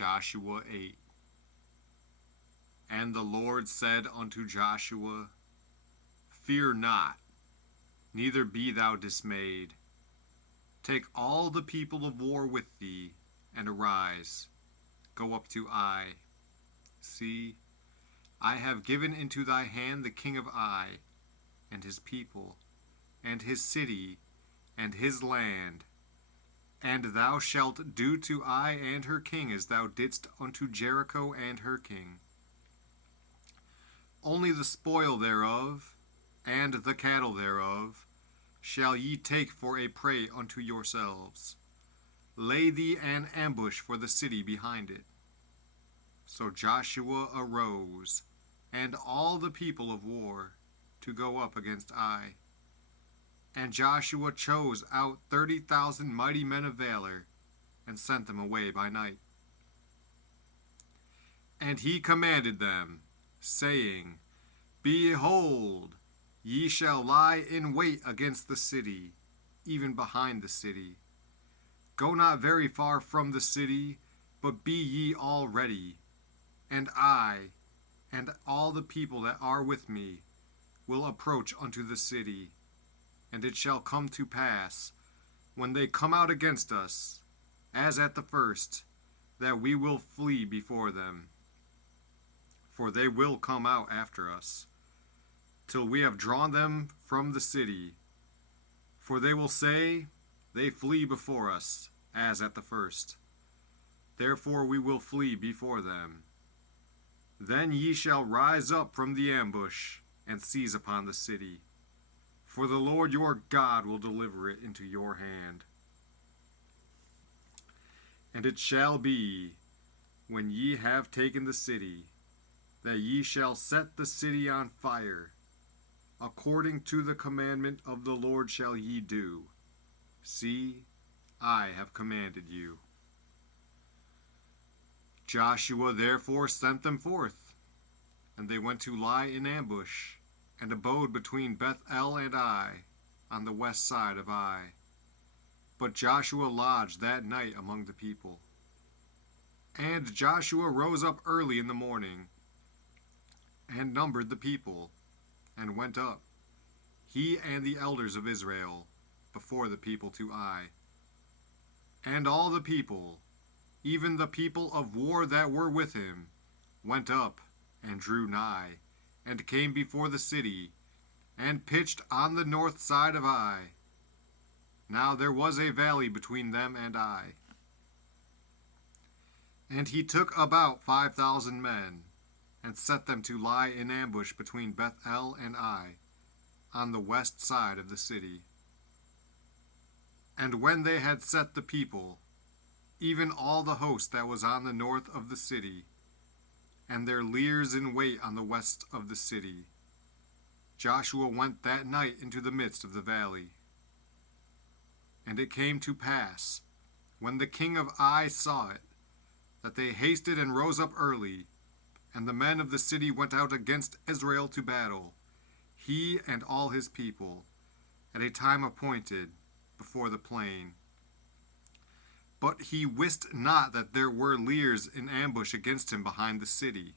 Joshua 8. And the Lord said unto Joshua, Fear not, neither be thou dismayed. Take all the people of war with thee, and arise, go up to Ai. See, I have given into thy hand the king of Ai, and his people, and his city, and his land. And thou shalt do to Ai and her king as thou didst unto Jericho and her king. Only the spoil thereof, and the cattle thereof, shall ye take for a prey unto yourselves. Lay thee an ambush for the city behind it. So Joshua arose, and all the people of war, to go up against Ai. And Joshua chose out 30,000 mighty men of valor, and sent them away by night. And he commanded them, saying, Behold, ye shall lie in wait against the city, even behind the city. Go not very far from the city, but be ye all ready. And I, and all the people that are with me, will approach unto the city. And it shall come to pass, when they come out against us, as at the first, that we will flee before them. For they will come out after us, till we have drawn them from the city. For they will say, They flee before us, as at the first. Therefore we will flee before them. Then ye shall rise up from the ambush, and seize upon the city. For the Lord your God will deliver it into your hand. And it shall be, when ye have taken the city, that ye shall set the city on fire. According to the commandment of the Lord shall ye do. See, I have commanded you. Joshua therefore sent them forth, and they went to lie in ambush, and abode between Beth-el and Ai, on the west side of Ai. But Joshua lodged that night among the people. And Joshua rose up early in the morning, and numbered the people, and went up, he and the elders of Israel, before the people to Ai. And all the people, even the people of war that were with him, went up, and drew nigh, and came before the city, and pitched on the north side of Ai. Now there was a valley between them and Ai. And he took about 5,000 men, and set them to lie in ambush between Beth-el and Ai, on the west side of the city. And when they had set the people, even all the host that was on the north of the city, and their leers in wait on the west of the city, Joshua went that night into the midst of the valley. And it came to pass, when the king of Ai saw it, that they hasted and rose up early, and the men of the city went out against Israel to battle, he and all his people, at a time appointed, before the plain. But he wist not that there were leers in ambush against him behind the city.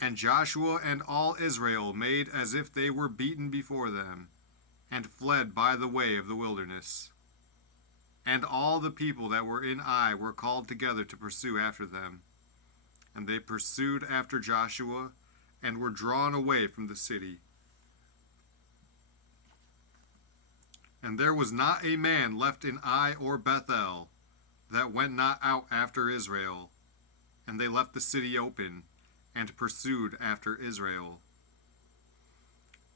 And Joshua and all Israel made as if they were beaten before them, and fled by the way of the wilderness. And all the people that were in Ai were called together to pursue after them. And they pursued after Joshua, and were drawn away from the city. And there was not a man left in Ai or Beth-el that went not out after Israel. And they left the city open, and pursued after Israel.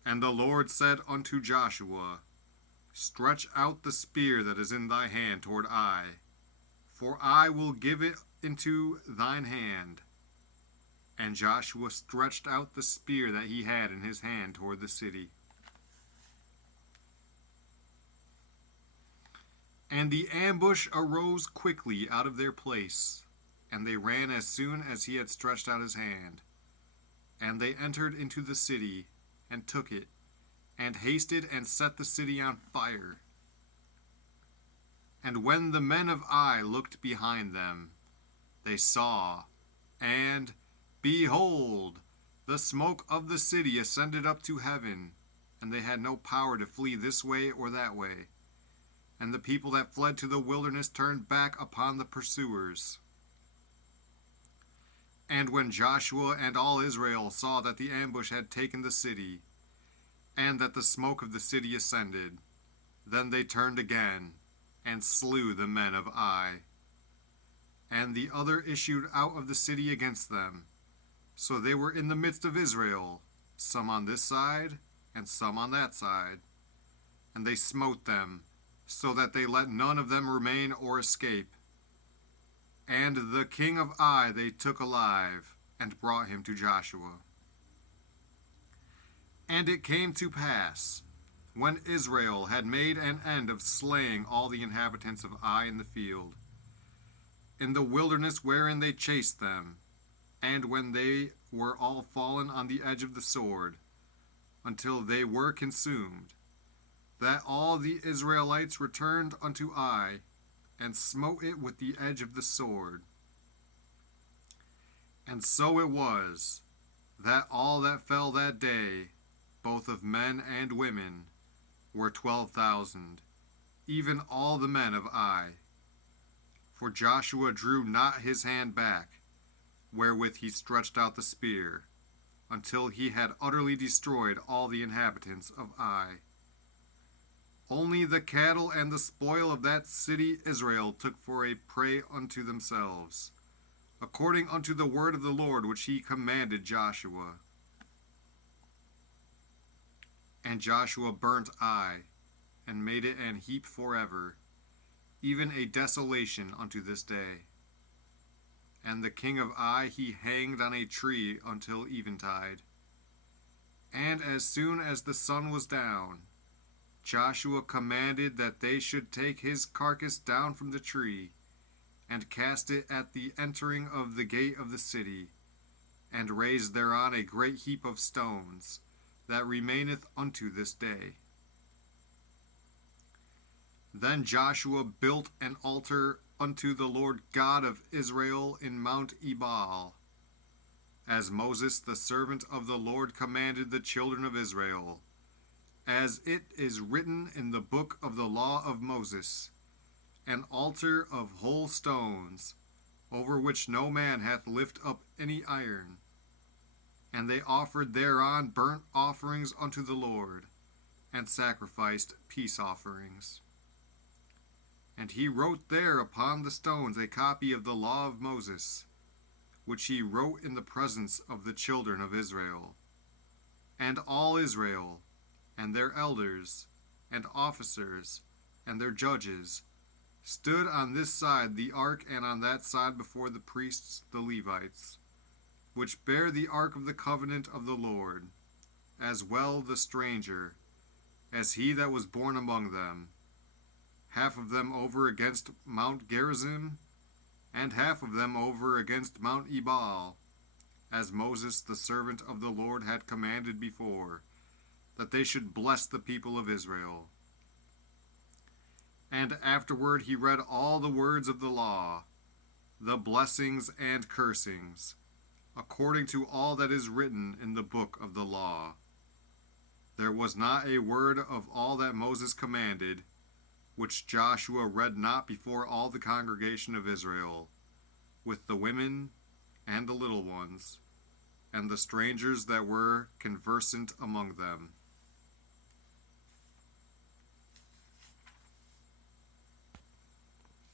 And the Lord said unto Joshua, Stretch out the spear that is in thy hand toward Ai, for I will give it into thine hand. And Joshua stretched out the spear that he had in his hand toward the city. And the ambush arose quickly out of their place, and they ran as soon as he had stretched out his hand. And they entered into the city, and took it, and hasted and set the city on fire. And when the men of Ai looked behind them, they saw, and, behold, the smoke of the city ascended up to heaven, and they had no power to flee this way or that way. And the people that fled to the wilderness turned back upon the pursuers. And when Joshua and all Israel saw that the ambush had taken the city, and that the smoke of the city ascended, then they turned again, and slew the men of Ai. And the other issued out of the city against them. So they were in the midst of Israel, some on this side, and some on that side. And they smote them, so that they let none of them remain or escape. And the king of Ai they took alive, and brought him to Joshua. And it came to pass, when Israel had made an end of slaying all the inhabitants of Ai in the field, in the wilderness wherein they chased them, and when they were all fallen on the edge of the sword, until they were consumed, that all the Israelites returned unto Ai, and smote it with the edge of the sword. And so it was, that all that fell that day, both of men and women, were 12,000, even all the men of Ai. For Joshua drew not his hand back, wherewith he stretched out the spear, until he had utterly destroyed all the inhabitants of Ai. Only the cattle and the spoil of that city Israel took for a prey unto themselves, according unto the word of the Lord which he commanded Joshua. And Joshua burnt Ai, and made it an heap forever, even a desolation unto this day. And the king of Ai he hanged on a tree until eventide. And as soon as the sun was down, Joshua commanded that they should take his carcass down from the tree, and cast it at the entering of the gate of the city, and raise thereon a great heap of stones, that remaineth unto this day. Then Joshua built an altar unto the Lord God of Israel in Mount Ebal, as Moses the servant of the Lord commanded the children of Israel, as it is written in the book of the law of Moses, an altar of whole stones, over which no man hath lift up any iron. And they offered thereon burnt offerings unto the Lord, and sacrificed peace offerings. And he wrote there upon the stones a copy of the law of Moses, which he wrote in the presence of the children of Israel. And all Israel, and their elders, and officers, and their judges, stood on this side the ark and on that side before the priests the Levites, which bear the ark of the covenant of the Lord, as well the stranger, as he that was born among them, half of them over against Mount Gerizim, and half of them over against Mount Ebal, as Moses the servant of the Lord had commanded before, that they should bless the people of Israel. And afterward he read all the words of the law, the blessings and cursings, according to all that is written in the book of the law. There was not a word of all that Moses commanded, which Joshua read not before all the congregation of Israel, with the women and the little ones, and the strangers that were conversant among them.